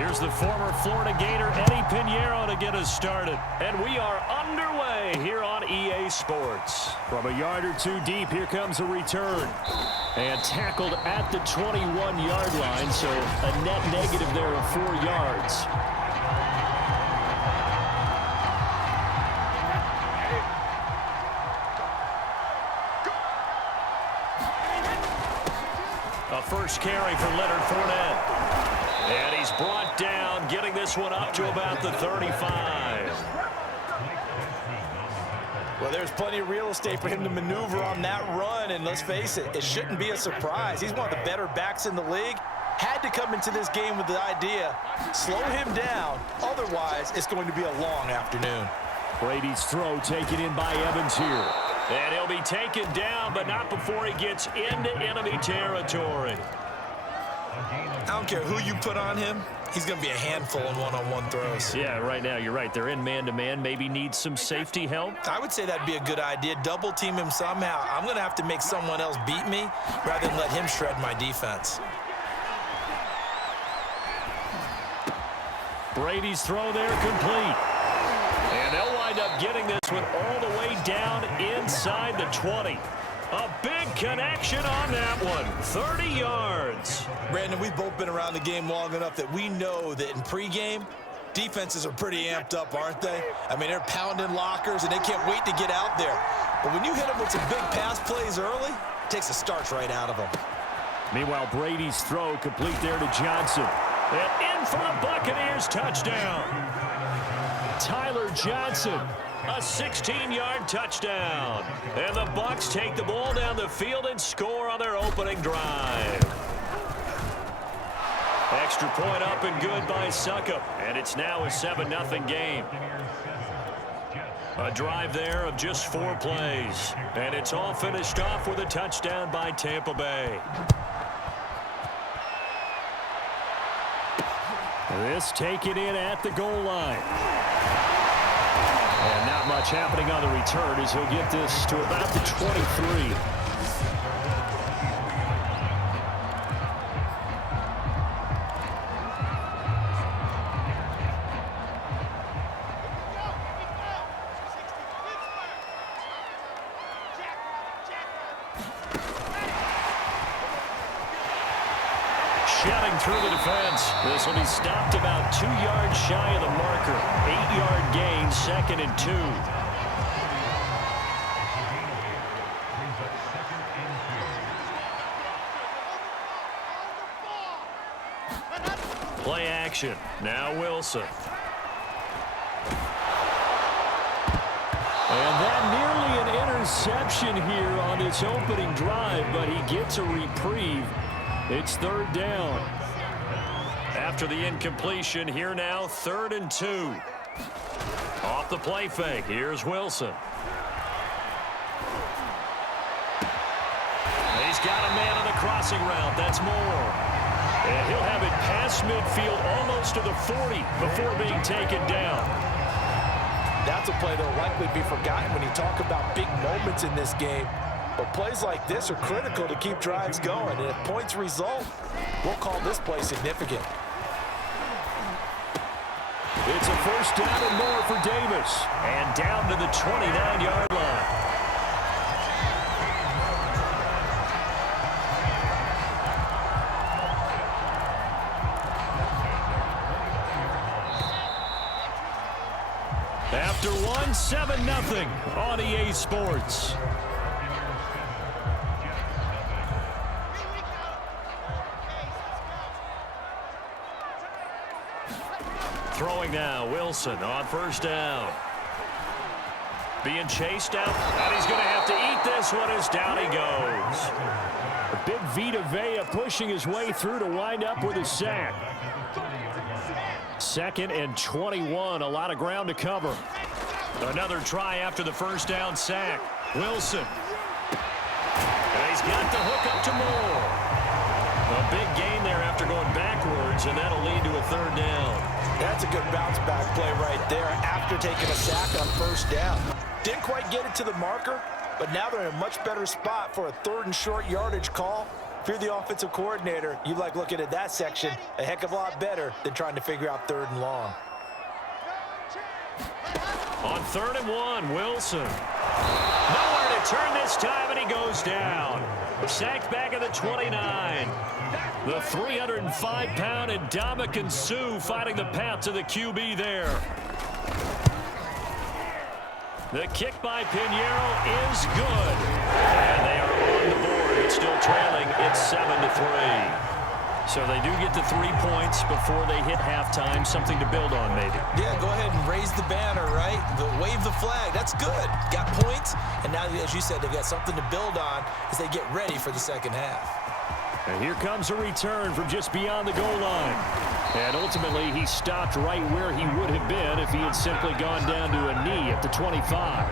Here's the former Florida Gator, Eddie Pinheiro, to get us started. And we are underway here on EA Sports. From a yard or two deep, here comes a return. And tackled at the 21-yard line, so a net negative there of 4 yards. A first carry for Leonard Fournette. And he's brought down, getting this one up to about the 35. Well, there's plenty of real estate for him to maneuver on that run, and let's face it, it shouldn't be a surprise. He's one of the better backs in the league. Had to come into this game with the idea, slow him down, otherwise it's going to be a long afternoon. Brady's throw taken in by Evans here. And he'll be taken down, but not before he gets into enemy territory. I don't care who you put on him, he's going to be a handful in one-on-one throws. Yeah, right now, you're right. They're in man-to-man. Maybe needs some safety help. I would say that'd be a good idea. Double team him somehow. I'm going to have to make someone else beat me rather than let him shred my defense. Brady's throw there complete. And they'll wind up getting this one all the way down inside the 20. A big connection on that one. 30 yards. Brandon, we've both been around the game long enough that we know that in pregame, defenses are pretty amped up, aren't they? I mean, they're pounding lockers, and they can't wait to get out there. But when you hit them with some big pass plays early, it takes the starch right out of them. Meanwhile, Brady's throw complete there to Johnson. And in for the Buccaneers touchdown. Tyler Johnson, a 16-yard touchdown. And the Bucs take the ball down the field and score on their opening drive. Extra point up and good by Succop. And it's now a 7-0 game. A drive there of just 4 plays. And it's all finished off with a touchdown by Tampa Bay. This taken in at the goal line. And not much happening on the return as he'll get this to about the 23. Shutting through the defense. This will be stopped about 2 yards shy of the marker. 8-yard gain, 2nd and 2. Play action. Now Wilson. And that nearly an interception here on this opening drive, but he gets a reprieve. It's 3rd down. After the incompletion, here now, 3rd and 2. Off the play fake, here's Wilson. He's got a man on the crossing route, that's Moore. And he'll have it past midfield, almost to the 40, before being taken down. That's a play that will likely be forgotten when you talk about big moments in this game. But plays like this are critical to keep drives going. And if points result, we'll call this play significant. It's a 1st down and more for Davis. And down to the 29-yard line. After one, 7-0 on EA Sports. Throwing now, Wilson on 1st down. Being chased out, and he's going to have to eat this one as down he goes. A big Vita Vea pushing his way through to wind up with a sack. 2nd and 21, a lot of ground to cover. Another try after the 1st down sack. Wilson. And he's got the hook up to Moore. A big gain there after going backwards, and that'll lead to a 3rd down. That's a good bounce-back play right there after taking a sack on 1st down. Didn't quite get it to the marker, but now they're in a much better spot for a 3rd and short yardage call. If you're the offensive coordinator, you like looking at that section a heck of a lot better than trying to figure out 3rd and long. On 3rd and 1, Wilson. Nowhere to turn this time, and he goes down. Sacked back at the 29. The 305-pound Ndamukong Suh finding the path to the QB there. The kick by Pinheiro is good. And they are on the board. It's still trailing. It's 7-3. So they do get the 3 points before they hit halftime. Something to build on, maybe. Yeah, go ahead and raise the banner, right? Wave the flag. That's good. Got points. And now, as you said, they've got something to build on as they get ready for the second half. And here comes a return from just beyond the goal line. And ultimately, he stopped right where he would have been if he had simply gone down to a knee at the 25.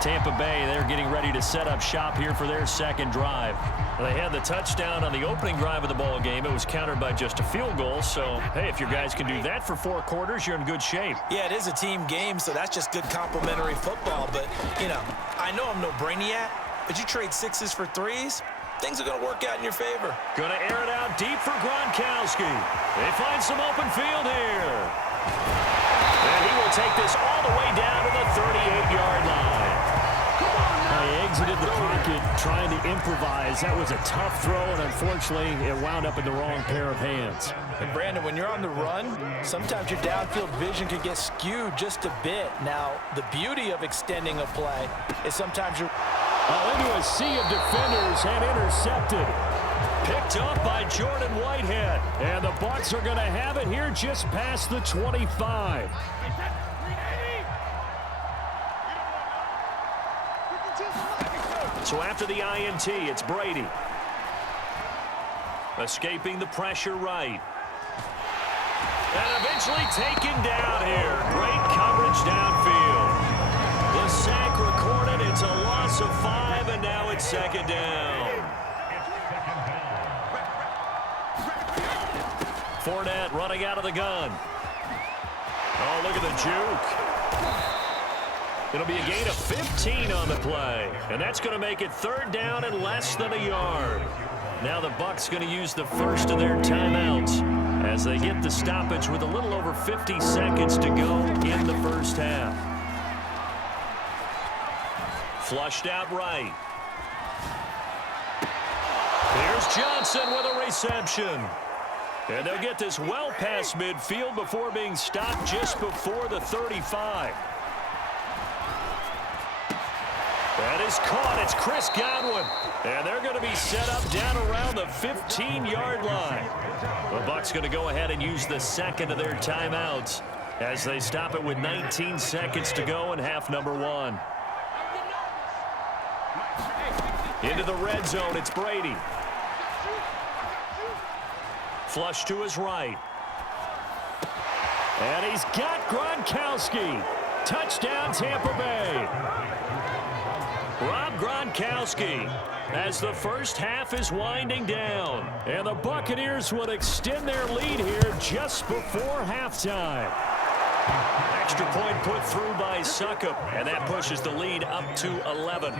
Tampa Bay, they're getting ready to set up shop here for their second drive. They had the touchdown on the opening drive of the ball game. It was countered by just a field goal. So, hey, if your guys can do that for 4 quarters, you're in good shape. Yeah, it is a team game, so that's just good complimentary football. But, you know, I know I'm no brainiac, but you trade 6s for 3s, things are going to work out in your favor. Going to air it out deep for Gronkowski. They find some open field here. And he will take this all the way down to the 38-yard line. He exited the pocket trying to improvise. That was a tough throw, and unfortunately, it wound up in the wrong pair of hands. And Brandon, when you're on the run, sometimes your downfield vision can get skewed just a bit. Now, the beauty of extending a play is sometimes you're into a sea of defenders and intercepted. Picked up by Jordan Whitehead. And the Bucs are going to have it here just past the 25. So after the INT, it's Brady. Escaping the pressure right. And eventually taken down here. Great coverage downfield. The sack recorded. It's a loss of 5, and now it's 2nd down. Fournette running out of the gun. Oh, look at the juke. It'll be a gain of 15 on the play. And that's going to make it 3rd down and less than a yard. Now the Bucs going to use the first of their timeouts as they get the stoppage with a little over 50 seconds to go in the first half. Flushed out right. Here's Johnson with a reception. And they'll get this well past midfield before being stopped just before the 35. That is caught. It's Chris Godwin. And they're going to be set up down around the 15-yard line. The Bucs going to go ahead and use the second of their timeouts as they stop it with 19 seconds to go in half number 1. Into the red zone, it's Brady. Flush to his right. And he's got Gronkowski. Touchdown, Tampa Bay. Rob Gronkowski as the first half is winding down. And the Buccaneers will extend their lead here just before halftime. Extra point put through by Succop, and that pushes the lead up to 11.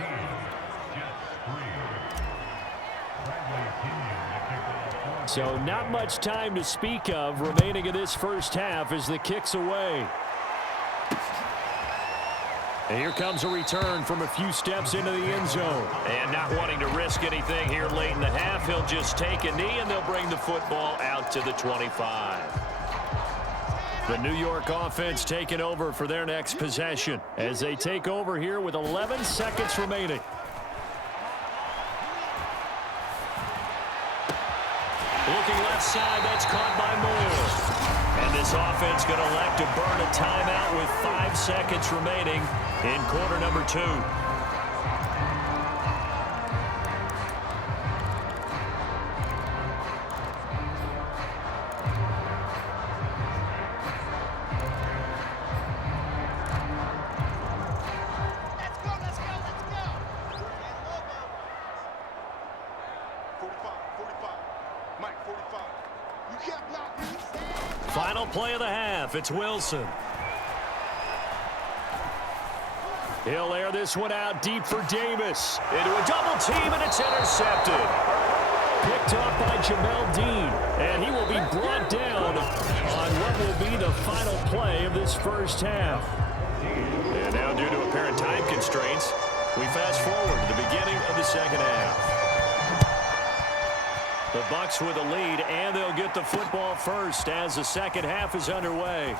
So not much time to speak of remaining in this first half as the kick's away. And here comes a return from a few steps into the end zone. And not wanting to risk anything here late in the half, he'll just take a knee and they'll bring the football out to the 25. The New York offense taking over for their next possession as they take over here with 11 seconds remaining. Looking left side, that's caught by Moore. And this offense going to elect to burn a timeout with 5 seconds remaining in quarter number 2. Final play of the half. It's Wilson. He'll air this one out deep for Davis. Into a double team, and it's intercepted. Picked off by Jamel Dean, and he will be brought down on what will be the final play of this first half. And now, due to apparent time constraints, we fast forward to the beginning of the second half. The Bucs with a lead, and they'll get the football first as the second half is underway.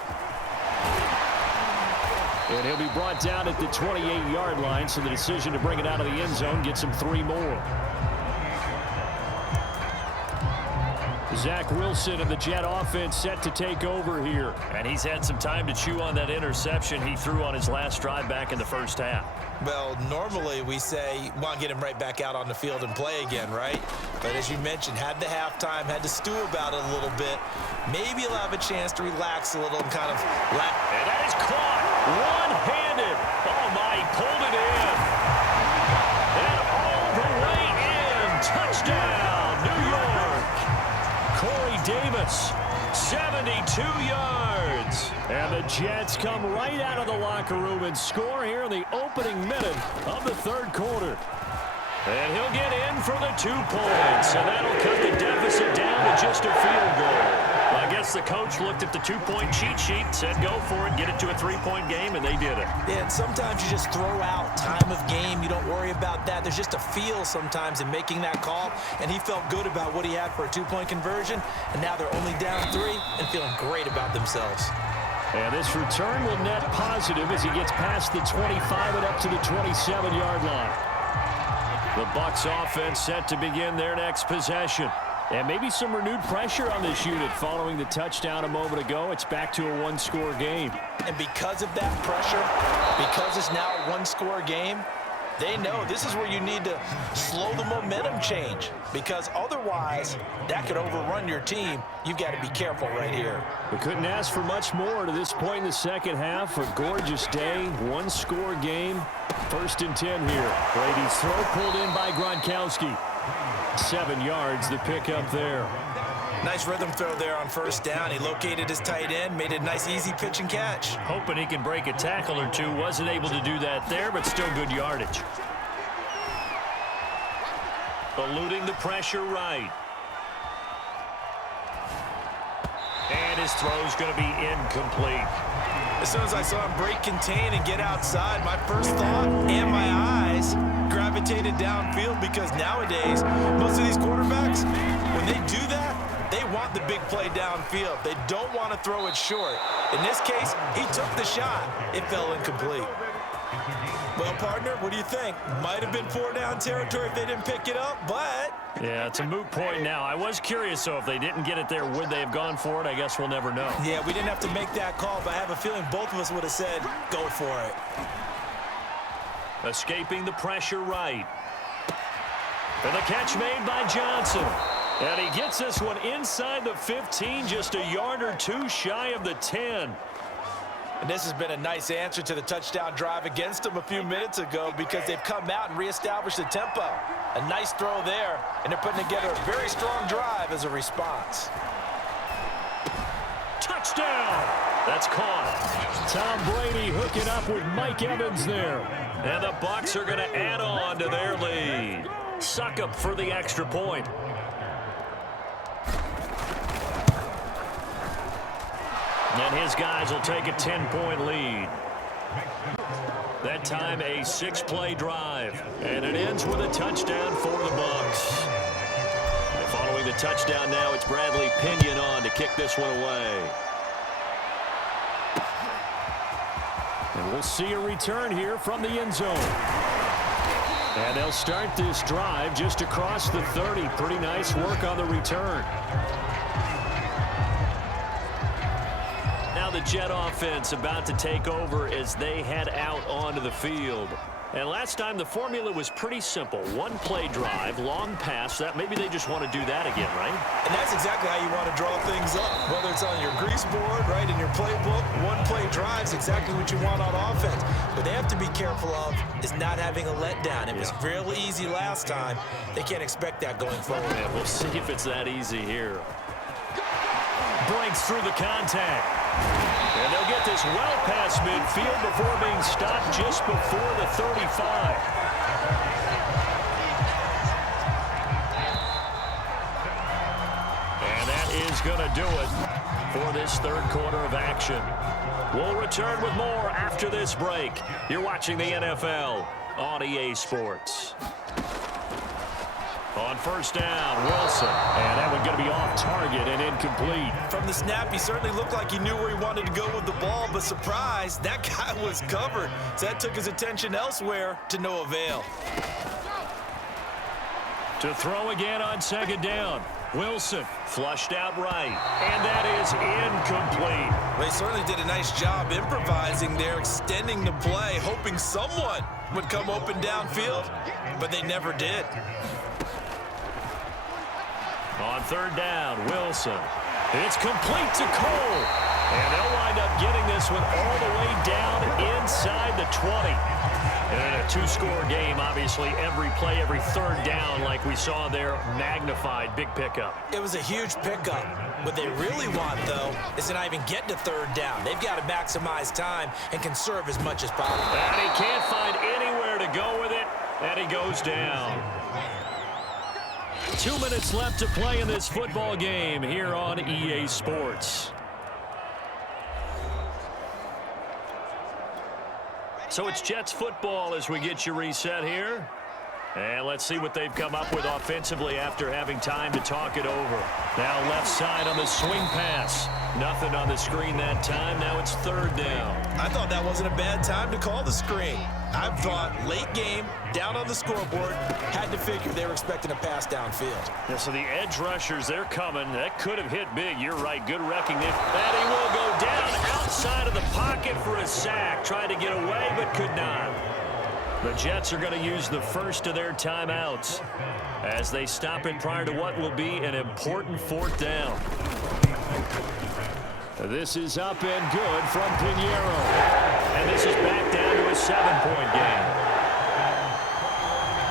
And he'll be brought down at the 28-yard line, so the decision to bring it out of the end zone gets him 3 more. Zach Wilson and the Jet offense set to take over here. And he's had some time to chew on that interception he threw on his last drive back in the first half. Well, normally we say, want to get him right back out on the field and play again, right? But as you mentioned, had the halftime, had to stew about it a little bit. Maybe he'll have a chance to relax a little and kind of... And that is caught one-handed. Oh, my, he pulled it in. And all the way in. Touchdown, New York. Corey Davis, 72 yards. And the Jets come right out of the locker room and score here in the opening minute of the third quarter. And he'll get in for the 2 points, and that'll cut the deficit down to just a field goal. Well, I guess the coach looked at the 2-point cheat sheet, said go for it, get it to a 3-point game, and they did it. Yeah, and sometimes you just throw out time of game. You don't worry about that. There's just a feel sometimes in making that call, and he felt good about what he had for a 2-point conversion, and now they're only down 3 and feeling great about themselves. And this return will net positive as he gets past the 25 and up to the 27-yard line. The Bucs offense set to begin their next possession. And maybe some renewed pressure on this unit following the touchdown a moment ago. It's back to a 1-score game. And because of that pressure, because it's now a 1-score game, they know this is where you need to slow the momentum change, because otherwise that could overrun your team. You've got to be careful right here. We couldn't ask for much more to this point in the second half. A gorgeous day, 1-score game. 1st and 10 here. Brady's throw pulled in by Gronkowski. 7 yards, the pickup there. Nice rhythm throw there on 1st down. He located his tight end, made a nice easy pitch and catch. Hoping he can break a tackle or two. Wasn't able to do that there, but still good yardage. Eluding the pressure right. And his throw's going to be incomplete. As soon as I saw him break contain and get outside, my first thought and my eyes gravitated downfield, because nowadays, most of these quarterbacks, when they do that, they want the big play downfield. They don't want to throw it short. In this case, he took the shot. It fell incomplete. Well, partner, what do you think? Might have been 4-down territory if they didn't pick it up, but... Yeah, it's a moot point now. I was curious, though, if they didn't get it there, would they have gone for it? I guess we'll never know. Yeah, we didn't have to make that call, but I have a feeling both of us would have said, go for it. Escaping the pressure right. And the catch made by Johnson. And he gets this one inside the 15, just a yard or 2 shy of the 10. And this has been a nice answer to the touchdown drive against them a few minutes ago, because they've come out and reestablished the tempo. A nice throw there, and they're putting together a very strong drive as a response. Touchdown! That's caught. Tom Brady hooking up with Mike Evans there. And the Bucs are going to add on to their lead. Suckup for the extra point. And his guys will take a 10-point lead. That time a 6-play drive. And it ends with a touchdown for the Bucs. And following the touchdown now, it's Bradley Pinion on to kick this one away. And we'll see a return here from the end zone. And they'll start this drive just across the 30. Pretty nice work on the return. Now the Jet offense about to take over as they head out onto the field. And last time the formula was pretty simple. 1-play drive, long pass. That maybe they just want to do that again, right? And that's exactly how you want to draw things up. Whether it's on your grease board, right, in your playbook, 1-play drive's exactly what you want on offense. What they have to be careful of is not having a letdown. It was real easy last time. They can't expect that going forward. And we'll see if it's that easy here. Breaks through the contact. And they'll get this well past midfield before being stopped just before the 35. And that is going to do it for this third quarter of action. We'll return with more after this break. You're watching the NFL on EA Sports. On first down, Wilson. And that one going to be off target and incomplete. From the snap, he certainly looked like he knew where he wanted to go with the ball, but surprise, that guy was covered. So that took his attention elsewhere to no avail. To throw again on second down. Wilson flushed out right. And that is incomplete. They certainly did a nice job improvising there, extending the play, hoping someone would come open downfield, but they never did. On third down, Wilson. It's complete to Cole. And they'll wind up getting this one all the way down inside the 20. And in a two-score game, obviously, every play, every third down, like we saw there, magnified, big pickup. It was a huge pickup. What they really want, though, is to not even get to third down. They've got to maximize time and conserve as much as possible. And he can't find anywhere to go with it, and he goes down. 2 minutes left to play in this football game here on EA Sports. So it's Jets football as we get you reset here. And let's see what they've come up with offensively after having time to talk it over. Now left side on the swing pass. Nothing on the screen that time. Now it's third down. I thought that wasn't a bad time to call the screen. I thought late game, down on the scoreboard, had to figure they were expecting a pass downfield. Yeah, so the edge rushers, they're coming. That could have hit big. You're right. Good recognition. That he will go down outside of the pocket for a sack. Tried to get away, but could not. The Jets are going to use the first of their timeouts as they stop it prior to what will be an important fourth down. This is up and good from Pinheiro. And this is back down to a 7-point game.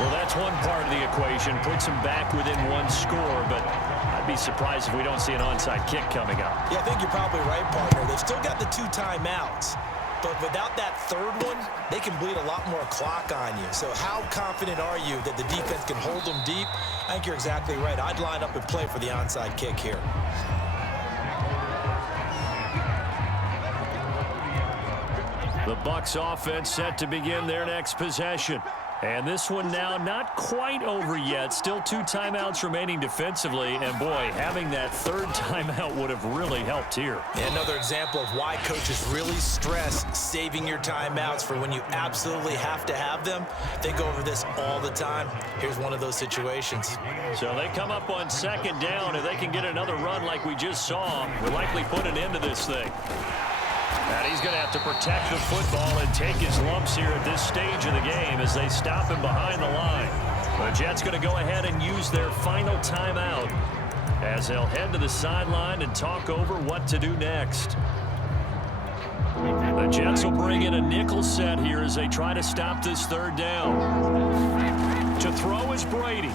Well, that's one part of the equation. Puts them back within one score, but I'd be surprised if we don't see an onside kick coming up. Yeah, I think you're probably right, partner. They've still got the 2 timeouts. But without that third one, they can bleed a lot more clock on you. So how confident are you that the defense can hold them deep? I think you're exactly right. I'd line up and play for the onside kick here. The Bucs offense set to begin their next possession. And this one now not quite over yet. Still 2 timeouts remaining defensively. And, boy, having that third timeout would have really helped here. Yeah, another example of why coaches really stress saving your timeouts for when you absolutely have to have them. They go over this all the time. Here's one of those situations. So they come up on second down. If they can get another run like we just saw, we'll likely put an end to this thing. And he's going to have to protect the football and take his lumps here at this stage of the game as they stop him behind the line. The Jets going to go ahead and use their final timeout as they'll head to the sideline and talk over what to do next. The Jets will bring in a nickel set here as they try to stop this third down. To throw is Brady.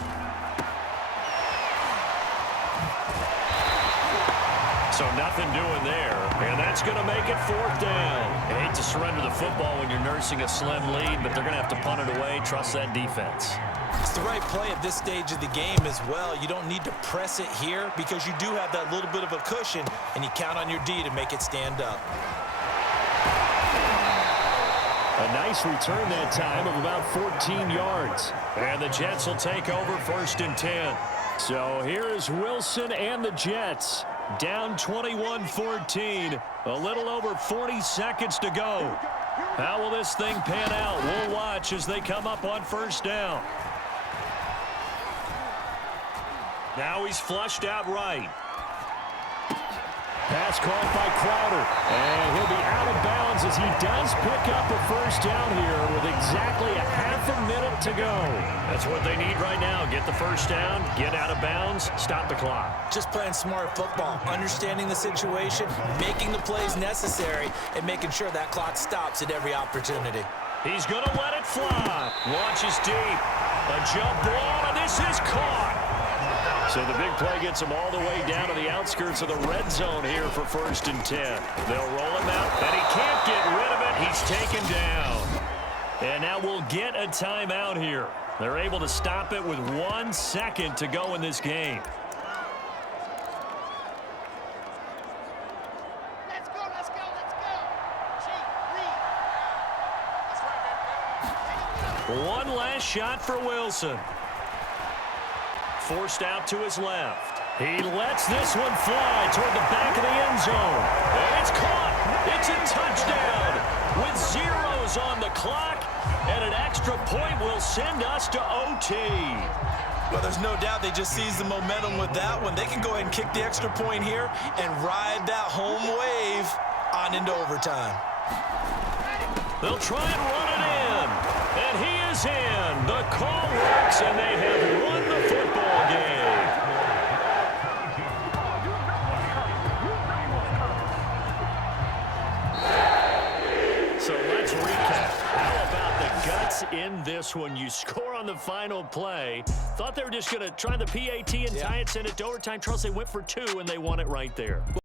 So nothing doing there, and that's going to make it fourth down. You hate to surrender the football when you're nursing a slim lead, but they're going to have to punt it away. Trust that defense. It's the right play at this stage of the game as well. You don't need to press it here because you do have that little bit of a cushion, and you count on your D to make it stand up. A nice return that time of about 14 yards. And the Jets will take over first and 10. So here is Wilson and the Jets. Down 21-14. A little over 40 seconds to go. How will this thing pan out? We'll watch as they come up on first down. Now he's flushed out right. Pass caught by Crowder. And he'll be out of bounds as he does pick up a first down here with exactly a half a minute to go. That's what they need right now. Get the first down, get out of bounds, stop the clock. Just playing smart football, understanding the situation, making the plays necessary, and making sure that clock stops at every opportunity. He's going to let it fly. Launches deep. A jump ball, and this is caught. So the big play gets them all the way down to the outskirts of the red zone here for 1st and 10. They'll roll him out, and he can't get rid of it. He's taken down. And now we'll get a timeout here. They're able to stop it with 1 second to go in this game. Let's go, let's go, let's go. One last shot for Wilson. Forced out to his left. He lets this one fly toward the back of the end zone. It's caught. It's a touchdown with zeros on the clock, and an extra point will send us to OT. Well, there's no doubt they just seized the momentum with that one. They can go ahead and kick the extra point here and ride that home wave on into overtime. They'll try and run it in, and he is in. The call works, and they have won the football game. So let's recap. How about the guts in this one? You score on the final play. Thought they were just going to try the PAT and tie it, send it to overtime. Charles, they went for 2, and they won it right there.